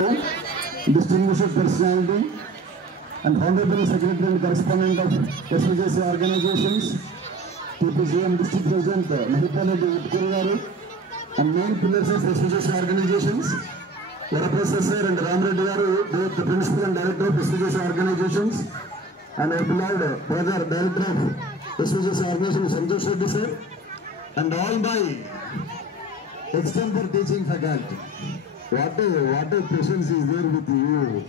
distinguished personality and Honorable Secretary and Correspondent of SPJC organizations, TPGM District President Mahipaledi Utkurgaru, and main pillars of SPJC organizations, Varaprasad Sir and Ramreddy Garu, both the Principal and Director of SPJC organizations, and our beloved brother Director of SPJC organization, Santosh Reddy Sir, and all my extempore teaching faculty. What a patience is there with you.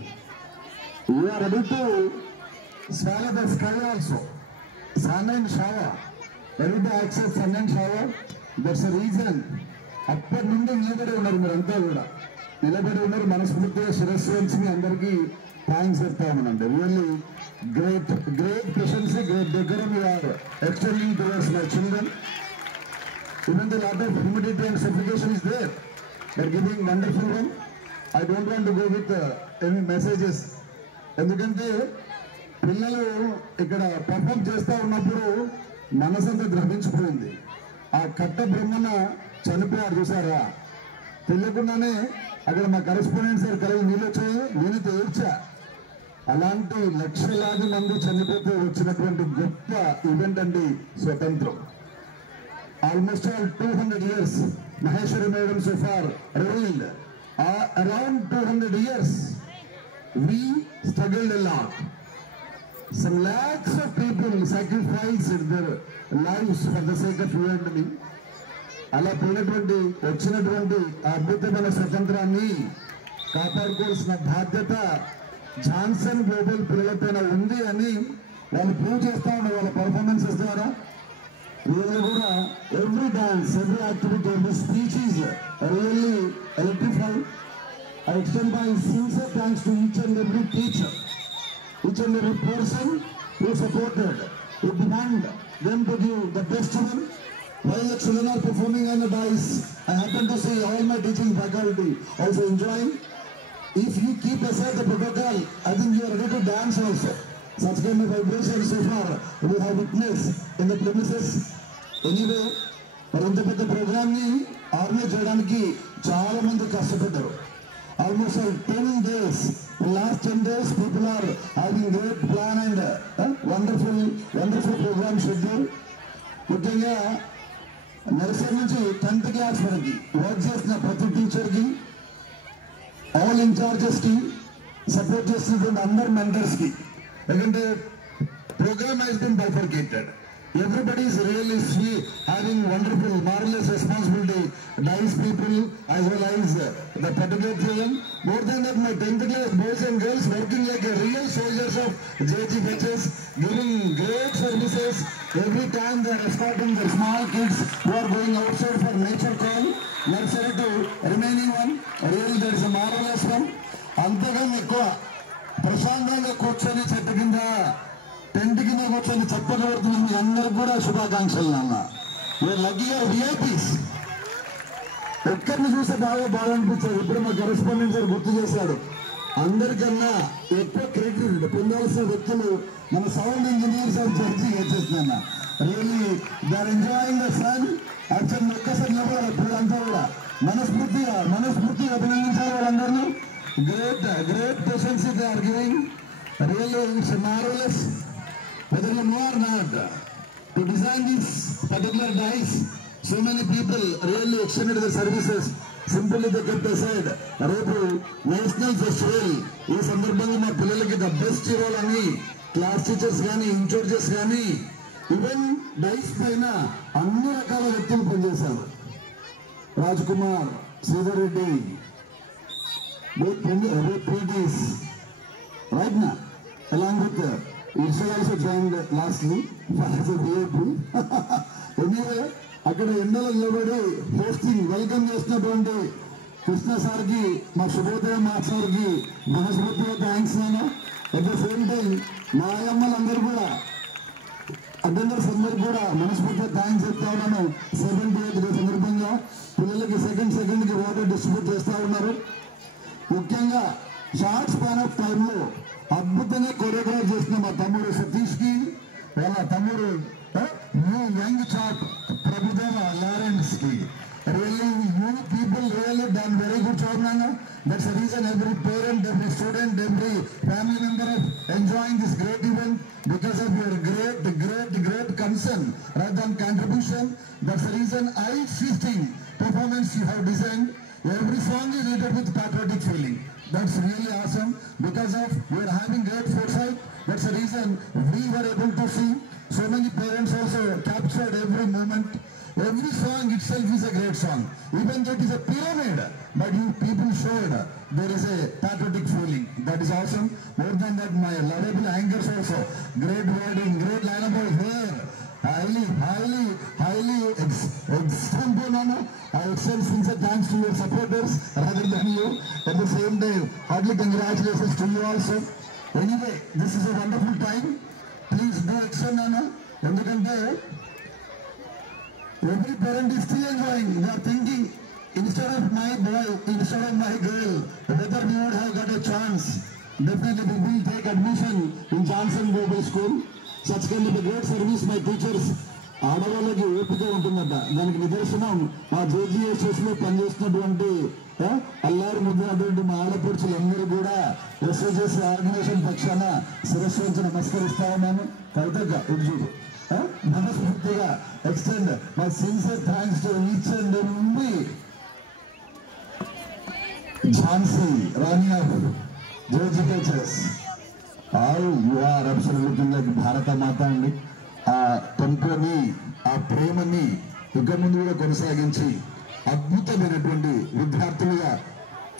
You are ready to swallow the sky also. Sun and shower. Ready to accept sun and shower. That's a reason. అప్పటి నుండి నిలబడి ఉన్నారు మీరంతా కూడా. నిలబడి ఉన్నారు మనస్ఫూర్తిగా శిరస్సు వంచి మీ అందరికీ థ్యాంక్స్ చెప్తా ఉన్నానండి. Really great patience, great decorum you are extending towards my children. Even the lot of humility and supplication is there. They're giving wonderful one. I don't want to go with any messages. ఎందుకంటే పిల్లలు ఇక్కడ perform చేస్తూ ఉన్నప్పుడు మనసంతా ద్రవించిపోయింది. ఆ కట్ట బ్రహ్మణ చనిపోయారు చూసారా, తెలియకుండానే అక్కడ మా కరెస్పాండెంట్ సార్ కలిగి నీళ్ళు వచ్చాయి, నేను తేల్చా. అలాంటి లక్షలాది మంది చనిపోతూ వచ్చినటువంటి గొప్ప ఈవెంట్ అండి స్వతంత్రం. Almost all 200 years, Maheshwari Madam so far ruled. Around 200 years, we struggled a lot. Some lakhs of people sacrificed their lives for the sake of you and me. అలా పోయినటువంటి వచ్చినటువంటి అద్భుతమైన స్వతంత్రాన్ని కాపాడుకోవాల్సిన బాధ్యత జాన్సన్ గ్లోబల్ పిల్లలపైన ఉంది అని వాళ్ళు ప్రూవ్ చేస్తా ఉన్నారు వాళ్ళ పర్ఫార్మెన్సెస్ ద్వారా. వీళ్ళు కూడా every dance, every activity, every speech is really electrified. I extend my sincere thanks to each and every teacher, each and every person who supported, who demand them to give the best one. While the children are performing on the dais, I happen to see all my teaching faculty also enjoying. If you keep aside the protocol, I think you are ready to dance also. Such kind of vibrations so far we have witnessed in the premises. Anyway, ఇంత పెద్ద programme ని organise చేయడానికి చాలా మంది కష్టపడ్డారు. Almost 10 days, last 10 days people are having great plan and wonderful program schedule. ముఖ్యంగా nursery నుంచి 10th class వరకు వర్క్ చేసిన ప్రతి టీచర్ కి, ఆల్ ఇన్ఛార్జెస్ కి, సపోర్ట్ చేసినటువంటి అందరు మెంటర్స్ కి. ఎందుకంటే program has been bifurcated. Everybody is really having wonderful, marvelous responsibility. Nice people as well as the particular children. More than that, my 10th class boys and girls working like a real soldiers of JGHS, giving great services. Every time they are escorting the small kids who are going outside for nature call, nursery to remaining one. Really, that is a marvelous one. అంతగా ఎక్కువ ప్రశాంతంగా కూర్చొని చెట్టు కింద tent కింద కూర్చొని చెప్పగలుగుతున్న మీ అందరూ కూడా శుభాకాంక్షలు. నాన్న మీరు లక్కీగా విఐపీస్. ఒక్కరిని చూస్తే బాగా అనిపించాడు. ఇప్పుడు మా కరెస్పాండెంట్ సార్ గుర్తు చేశాడు, అందరికన్నా ఎక్కువ క్రెడిట్ పొందాల్సిన వ్యక్తులు మన సౌండ్ ఇంజనీర్స్ ఆఫ్ జడ్జి వచ్చేస్తున్నా. Really they are enjoying the sun. Actually ఒక్కసారి నిలబడారు పిల్లలంతా కూడా. మనస్ఫూర్తిగా అభినందించారు వాళ్ళందరినీ. Great patience they are giving. Really, it's marvelous. Whether you know or not, to design this particular dice, so many people really extended the services. Simply they kept aside. రేపు national festival ఈ సందర్భంగా మా పిల్లలకి the best ఇవ్వాలని class teachers కానీ, in-charges కానీ, even dice పైన అన్ని రకాల వ్యక్తులు పనిచేశారు. Raj Kumar, Sridhar Reddy, both PDs, right now, along with Irshad also joined lastly as a VIP. Anyway, అక్కడ ఎండలో నిలబడి హోస్టింగ్ వెల్కమ్ చేసినటువంటి కృష్ణ సార్కి, మా శుభోదయ మా సార్కి మనస్ఫూర్తిగా థ్యాంక్స్. నేను అట్ ద సేమ్ టైం మా అమ్మలందరూ కూడా, అటెండర్స్ అందరూ కూడా మనస్ఫూర్తిగా థ్యాంక్స్ చెప్తా ఉన్నాను. 78th డే సందర్భంగా పిల్లలకి సెకండ్కి వాటర్ డిస్ట్రిబ్యూట్ చేస్తూ ఉన్నారు. ముఖ్యంగా షార్ట్ స్పాన్ ఆఫ్ టైంలో అద్భుతంగా కొరియోగ్రాఫ్ చేసిన మా తమ్ముడు సతీష్ కి, వాళ్ళ తమ్ముడు యంగ్ చాప్ ప్రభుదేవ లారెన్స్ కి Really, you people really done very good job, Nana. That's the reason every parent, every student, every family member is enjoying this great event because of your great concern rather than contribution. That's the reason eye-feasting performance you have designed. Every song is rated with patriotic feeling. That's really awesome because of we are having great foresight. That's the reason we were able to see so many parents also captured every moment. Every song itself is a great song. Even though it is a pyramid, but you people showed there is a patriotic feeling. That is awesome. More than that, my lovable anchors also. Great wording, great lineup of hair. Highly example, Nana. I extend sincere thanks to your supporters rather than you. At the same time, heartily congratulations to you also. Anyway, this is a wonderful time. Please do extend, Nana. Endukante every parent is still enjoying. They are thinking, instead of my boy, instead of my girl, whether we would have got a chance, definitely we will take admission in Johnson Global School. Such kind of a great service my teachers. ఆడవాళ్ళకి ఓపిక ఉంటుందట. దానికి నిదర్శనం మా జేజీఎస్ఎస్ లో పనిచేస్తున్నటువంటి అల్లారు ముద్దునటువంటి మా ఆడపడుచులందరూ కూడా ఎస్ఓజేసీ ఆర్గనైజేషన్ పక్షాన శిరస్సు వంచి నమస్కరిస్తా ఉన్నాను. కవితగా ఇటు మనస్ఫూర్తిగా extend my sincere thanks to each and every Jhansi, Rani of JGHS. All you are absolutely looking like Bharata Mata అండి. ఆ టెంపుల్ని ఆ ప్రేమని ఇక ముందు కూడా కొనసాగించి అద్భుతమైనటువంటి విద్యార్థులుగా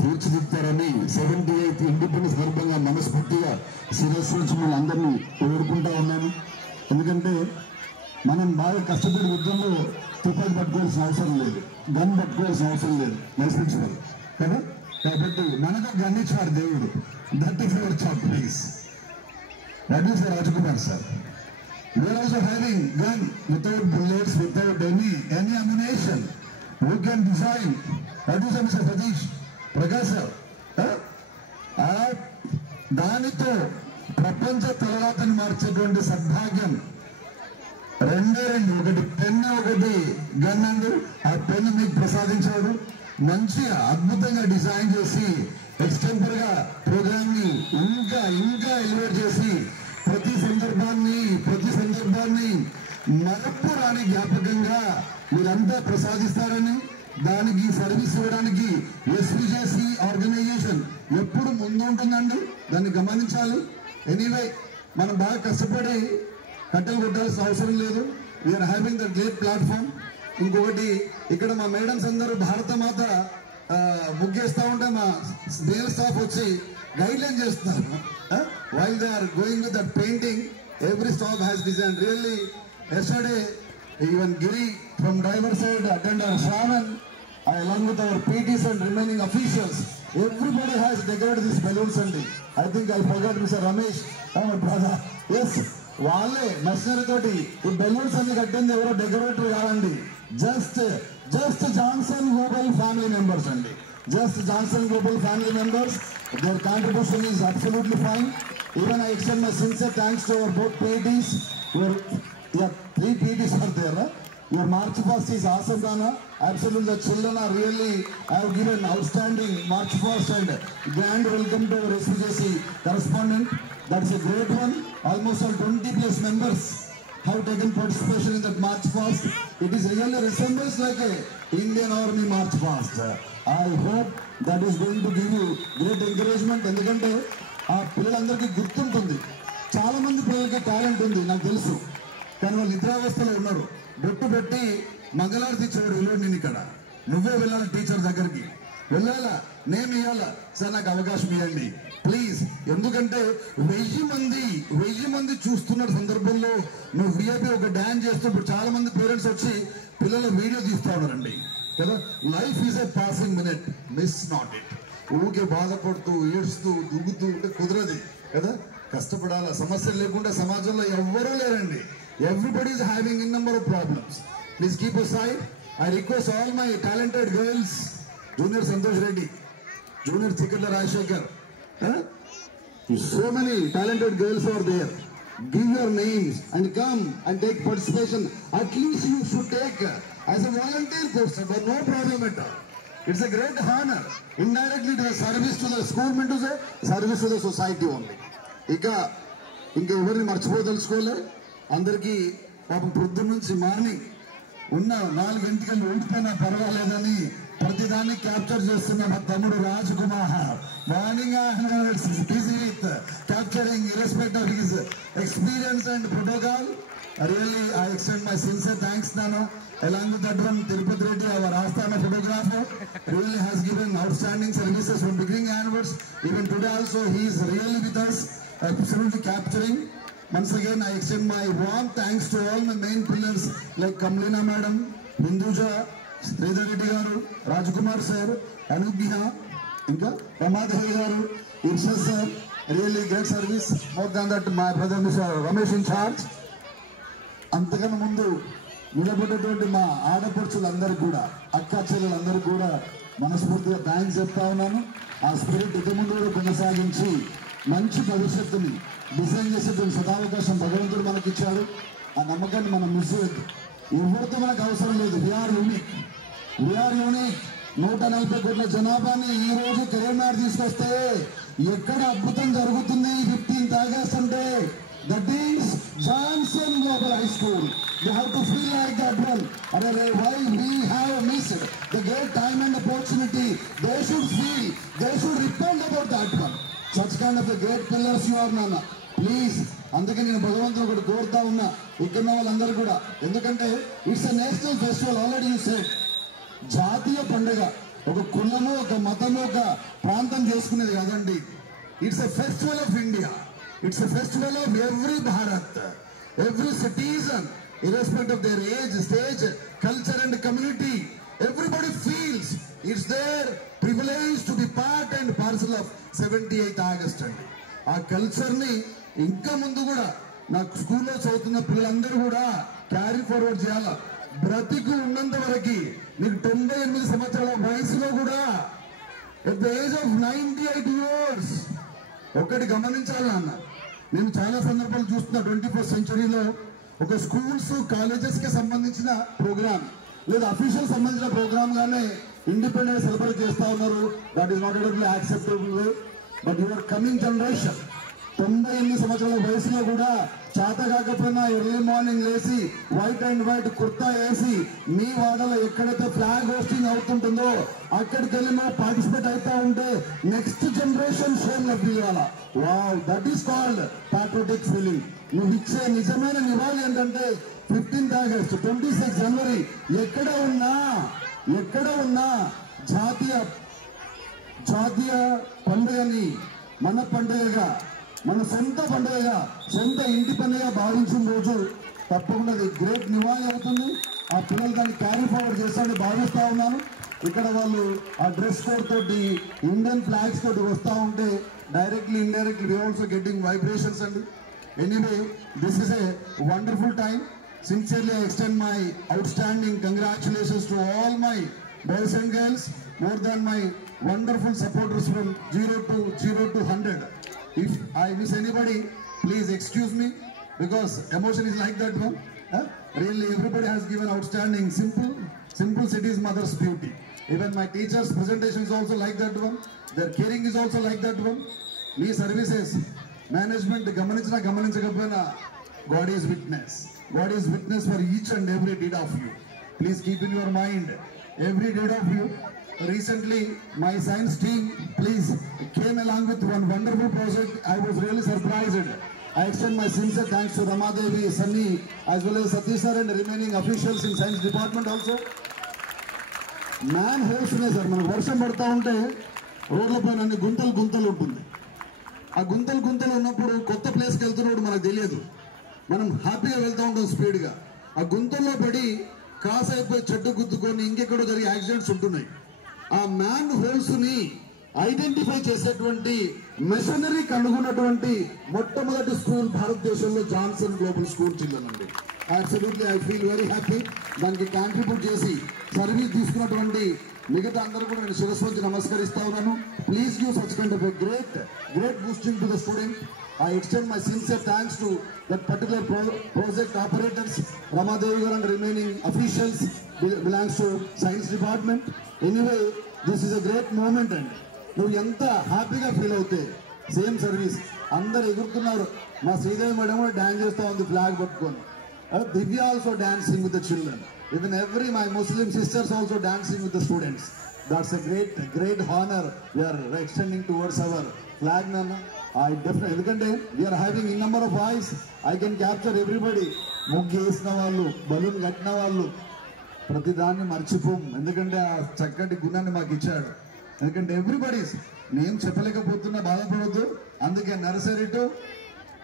తీర్చిదిద్దారని 78th ఇండిపెండెన్స్ సందర్భంగా మనస్ఫూర్తిగా శిరస్సు నుంచి మిమ్మల్ని అందరినీ కోరుకుంటా ఉన్నాను. ఎందుకంటే మనం బాగా కష్టపడి యుద్ధంలో తుపాకి పట్టుకోవాల్సిన అవసరం లేదు, గన్ పట్టుకోవాల్సిన అవసరం లేదు, నేర్పించగలరు కదా. కాబట్టి మనకు గన్ ఇచ్చారు దేవుడు. That is our chap please. That is Rajkumar sir. We are also having gun without bullets, without any ammunition. We can design. That is Mr. Satish Prakash sir. దానితో ప్రపంచ తలరాతను మార్చేటువంటి సద్భాగ్యం రెండే ఒకటి పెన్ను, ఒకటి గన్ అండి. ఆ పెన్ను మీకు ప్రసాదించాడు. మంచిగా అద్భుతంగా డిజైన్ చేసి ఎక్స్టెంపర్ గా ప్రోగ్రామ్ ని ఇంకా ఎలివేట్ చేసి ప్రతి సందర్భాన్ని మరపురాని జ్ఞాపకంగా మీరంతా ప్రసాదిస్తారని, దానికి సర్వీస్ ఇవ్వడానికి ఎస్విజేసి ఆర్గనైజేషన్ ఎప్పుడు ముందు ఉంటుందండి. దాన్ని గమనించాలి. ఎనీవే మనం బాగా కష్టపడి కట్టెలు కొట్టాల్సిన అవసరం లేదు. We are having the great platform. ఇంకొకటి ఇక్కడ మా మేడమ్స్ అందరూ భారత మాత ముగ్గేస్తా ఉంటే మా మేల్ స్టాఫ్ వచ్చి గైడ్ లైన్ చేస్తున్నారు. While they are going with that painting, every staff has design really. Yesterday even Giri from driver side attended our Shravan along with our PTs and remaining officials. Everybody has decorated these balloons and I think I forgot Mr. Ramesh, my brother. Yes, వాళ్ళే machinery తోటి ఈ balloons అన్ని కట్టింది ఎవరో decorator కాదండి. Just Johnson global family members అండి. Just Johnson global family members. Their contribution is absolutely fine. Even I extend my sincere thanks to our both PTs. Yeah, 3 PTs are there. Huh? Your March Past is awesome, Rana. Absolutely, the children are really have given outstanding March Past and grand welcome to our SPJC correspondent. That's a great one. Almost all 20 plus members have taken participation in that March Past. It is really resembles like a Indian Army March Past. I hope that is going to give you great encouragement. ఎందుకంటే ఆ పిల్లలందరికీ గుర్తుంటుంది. చాలా మంది పిల్లలకి talent ఉంది నాకు తెలుసు, కానీ వాళ్ళు నిద్రావస్థలో ఉన్నారు. బొట్టు పెట్టి మంగళారతి ఇచ్చేవాడు వెళ్ళాడు. నేను ఇక్కడ నువ్వే వెళ్ళాలి, టీచర్ దగ్గరికి వెళ్ళాలా, నేను ఇవ్వాలా, సార్ నాకు అవకాశం ఇవ్వండి ప్లీజ్. ఎందుకంటే 1000 మంది చూస్తున్న సందర్భంలో నువ్వు విఐపి ఒక డాన్స్ చేస్తూ ఇప్పుడు చాలా మంది పేరెంట్స్ వచ్చి పిల్లల వీడియో తీస్తా ఉన్నారండి కదా. Life is a passing minute, miss not it. ఊరికే బాధపడుతూ ఏడుస్తూ దుగ్గుతూ ఉంటే కుదరదు కదా. కష్టపడాలా. సమస్యలు లేకుండా సమాజంలో ఎవ్వరూ లేరండి. Everybody is having a number of problems. Please keep aside. I request all my talented girls, Junior Santosh Reddy, Junior Chikala Rajshekar. So many talented girls are there. Give your names and come and take participation. At least you should take as a volunteer poster, but no problem at all. It's a great honor. Indirectly it is a service to the school, meant to say service to the society only. ఇంకా ఎవరిని మర్చిపోదలుచుకోలే. అందరికీ పాపం పొద్దున్న నుంచి morning ఉన్న 4 గంటలు ఉండిపోయినా పర్వాలేదని ప్రతిదాన్ని క్యాప్చర్ చేస్తున్న మా తమ్ముడు Raj Kumar. Morning busy with capturing irrespective of his experience and protocol. Really, I extend my sincere thanks, Nano. Along with that one, Tirupati Reddy, our Asthana photographer, really has given outstanding services from beginning onwards. Even today also, he is really with us, absolutely capturing. Once again, I extend my warm thanks to all my main pillars like Kamlina Madam, Hinduja, Sridhar Reddy Garu, Rajkumar Sir, Anugya, Inka, Ramadhevi Garu, Irshad Sir. Really great service. More than that, my brother Mr. Ramesh in charge. అంతకన్నా ముందు నిలబడ్డటువంటి మా ఆడపడుచులందరికీ కూడా, అక్క చెల్లెలందరికీ కూడా మనస్ఫూర్తిగా thanks చెప్తా ఉన్నాను. ఆ స్పిరిట్ ఇక ముందు కూడా కొనసాగించి మంచి భవిష్యత్తుని డిజైన్ చేసేటువంటి సదావకాశం భగవంతుడు మనకి ఇచ్చాడు. ఆ నమ్మకాన్ని మనం మిస్ చేయొద్దు. ఎవరితో మనకు అవసరం లేదు. We are unique. 140 కోట్ల జనాభాని ఈ రోజు కెరీర్ తీసుకొస్తే ఎక్కడ అద్భుతం జరుగుతుంది 15th August అంటే that is Johnson Global High School. They have to feel like that one. Why we have missed the great time and opportunity. They should feel, they should repent about that one. Such kind of a great pillars you are, Nana. Please, అందుకే నేను భగవంతుడు ఒకటి కోరుతా ఉన్నా ఇక్కడ వాళ్ళందరూ కూడా. ఎందుకంటే it's a national festival. Already you said జాతీయ పండుగ. ఒక కులము, ఒక మతము, ఒక ప్రాంతం చేసుకునేది కాదండి. It's a festival of India. It's a festival of every Bharat, every citizen, irrespective of their age, stage, culture and community. Everybody feels it's their privilege to be part and parcel of 78th August. ఆ కల్చర్ని ఇంకా ముందు కూడా నా స్కూల్లో చదువుతున్న పిల్లలందరూ కూడా క్యారీ ఫార్వర్డ్ చేయాల. బ్రతికి ఉన్నంత వరకు మీకు 98 సంవత్సరాల వయసులో కూడా at the age of 98 years ఒకటి గమనించాలి అన్న. నేను చాలా సందర్భాలు చూస్తున్నా 21st centuryలో ఒక స్కూల్స్ కాలేజెస్ కి సంబంధించిన ప్రోగ్రామ్ లేదా అఫీషియల్ సంబంధించిన ప్రోగ్రామ్ గానే ఇండిపెండెన్స్ సెలబ్రేట్ చేస్తా ఉన్నారు. That is not at acceptable. But your coming generation 98 సంవత్సరాల వయసులో కూడా చేత కాకపోయినా ఎర్లీ మార్నింగ్ లేసి వైట్ అండ్ వైట్ కుర్తా వేసి మీ వాడలో ఎక్కడైతే ఫ్లాగ్ హోస్టింగ్ అవుతుంటుందో అక్కడికి వెళ్ళి మనం పార్టిసిపేట్ అవుతా ఉంటే నెక్స్ట్ జనరేషన్ షేమ్ లభించాల. Wow, that is called patriotic feeling. నువ్వు ఇచ్చే నిజమైన నివాళి ఏంటంటే 15th August, 26th January ఎక్కడ ఉన్నా జాతీయ పండుగని మన పండుగగా, మన సొంత పండుగగా, సొంత ఇంటి పండుగగా భావించిన రోజు తప్పకుండా అది గ్రేట్ నివాళి అవుతుంది. ఆ పిల్లలు దాన్ని క్యారీ ఫార్వర్డ్ చేస్తారని భావిస్తా ఉన్నాను. ఇక్కడ వాళ్ళు ఆ డ్రెస్ కోడ్ తోటి ఇండియన్ ఫ్లాగ్స్ తోటి వస్తూ ఉంటే directly indirectly we also getting vibrations అండి. Anyway, this is a wonderful time. Sincerely, I extend my outstanding congratulations to all my boys and girls, more than my wonderful supporters from 0 to 100. If I miss anybody, please excuse me, because emotion is like that one. Really, everybody has given outstanding. Simplicity is mother's beauty. Even my teachers' presentation is also like that one. Their caring is also like that one. Me services, management, గమనించకపోయినా God is witness. God is witness for each and every deed of you. Please keep in your mind every deed of you. Recently, my science team came along with one wonderful project. I was really surprised. I extend my sincere thanks to Ramadevi, Sunny, as well as Satish sir and the remaining officials in science department also. Man holes ఉన్నాయి sir. మనకు వర్షం పడతా ఉంటే రోడ్ల పైన అన్ని గుంతలు ఉంటుంది. ఆ గుంతలు ఉన్నప్పుడు కొత్త ప్లేస్కి వెళ్తున్నప్పుడు మనకు తెలియదు. మనం హ్యాపీగా వెళ్తూ ఉంటాం స్పీడ్గా. ఆ గుంతల్లో పడి క్రాస్ అయిపోయి చెట్టు గుద్దుకొని ఇంకెక్కడో జరిగే యాక్సిడెంట్స్ ఉంటున్నాయి. ఆ మ్యాన్ హోల్స్ ని ఐడెంటిఫై చేసేటువంటి మెషనరీ కనుగొన్నటువంటి మొట్టమొదటి స్కూల్ భారతదేశంలో జాన్సన్ గ్లోబల్ స్కూల్ చిల్డ్రన్ అండి. Absolutely I feel very happy. దానికి కాంట్రిబ్యూట్ చేసి సర్వీస్ తీసుకున్నటువంటి మిగతా అందరూ కూడా నేను శిరస్సు వచ్చి నమస్కరిస్తా ఉన్నాను. Please give such kind of a great boosting to the student. I extend my sincere thanks to that particular project operators, Ramadevi and remaining officials belongs to Science Department. Anyway, this is a great moment and you enta happy ga feel avute same service andaru egurtunnaru ma Sridevi madam kuda dance chestha undi flag pattukoni Divya also dancing with the children, even my Muslim sisters also dancing with the students. That's a great honor we are extending towards our flag. Nana, I definitely, we are having in number of eyes, I can capture everybody. Muggi esna vallu, balloon katna vallu, ప్రతిదాన్ని మర్చిపోం. ఎందుకంటే ఆ చక్కటి గుణాన్ని మాకు ఇచ్చాడు. ఎందుకంటే everybody's నేను చెప్పలేకపోతున్నా, బాధపడద్దు. అందుకే నర్సరీ టు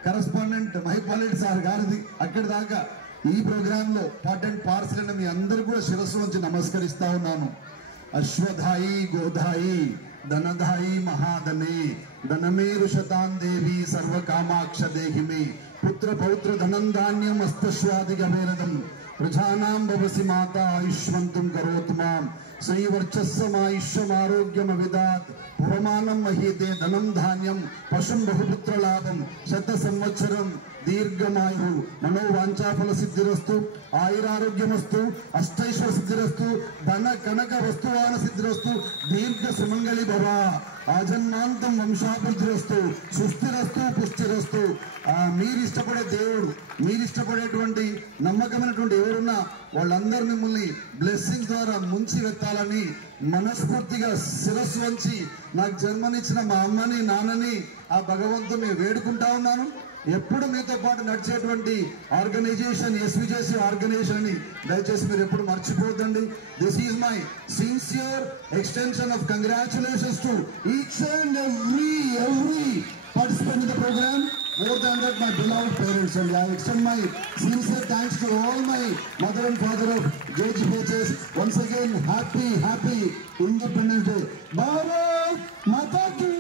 కరెస్పాండెంట్ మహిపాలెడ్డి సార్ గారిది అక్కడి దాకా ఈ ప్రోగ్రామ్ లో పార్ట్ అండ్ పార్సల్ అని మీ అందరూ కూడా శిరస్సు వంచి నమస్కరిస్తా ఉన్నాను. అశ్వధాయి గోధాయి ధనధాయి మహాధనే ధనమేరు శతాన్ దేవి సర్వకామాక్ష దేహిమే పుత్ర పౌత్ర ధనం ధాన్యం అస్తశ్వాది గవేరదం ప్రజానాం భవసి మాత ఆయుష్మంతం కరోతు మాం శ్రీవర్చస్సమాయుష్యమారోగ్యమవిదాత్ పురమానం మహీతే ధనం ధాన్యం పశుం బహుపుత్ర లాభం శత సంవత్సరం దీర్ఘమాయు మనోవాంఛాఫల సిద్ధిరస్తు ఆయురారోగ్యమస్తు అష్టైశ్వర సిద్ధిరస్తు ధన కనక వస్తువాన సిద్ధిరస్తు దీర్ఘ సుమంగళి భవ ఆజన్మాంతం వంశాభివృద్ధిరస్తు సుస్థిరస్తు పుష్టిరస్తు. మీరు ఇష్టపడే దేవుడు, మీరు ఇష్టపడేటువంటి నమ్మకమైనటువంటి ఎవరున్నా వాళ్ళందరూ మిమ్మల్ని బ్లెస్సింగ్ ద్వారా ముంచి వెత్తాలని మనస్ఫూర్తిగా శిరస్సు వంచి నాకు జన్మనిచ్చిన మా అమ్మని నాన్నని ఆ భగవంతుని వేడుకుంటా ఉన్నాను. ఎప్పుడు మీతో పాటు నడిచేటువంటి ఆర్గనైజేషన్ ఎస్విజేసి ఆర్గనైజేషన్ అని దయచేసి మీరు ఎప్పుడు మర్చిపోతండి. This is my sincere extension of congratulations to each and every participant in the program. More than that, my beloved parents, and I extend my sincere thanks to all my mother and father of JGHS. Once again, happy Independence Day. Bharat Mata Ki!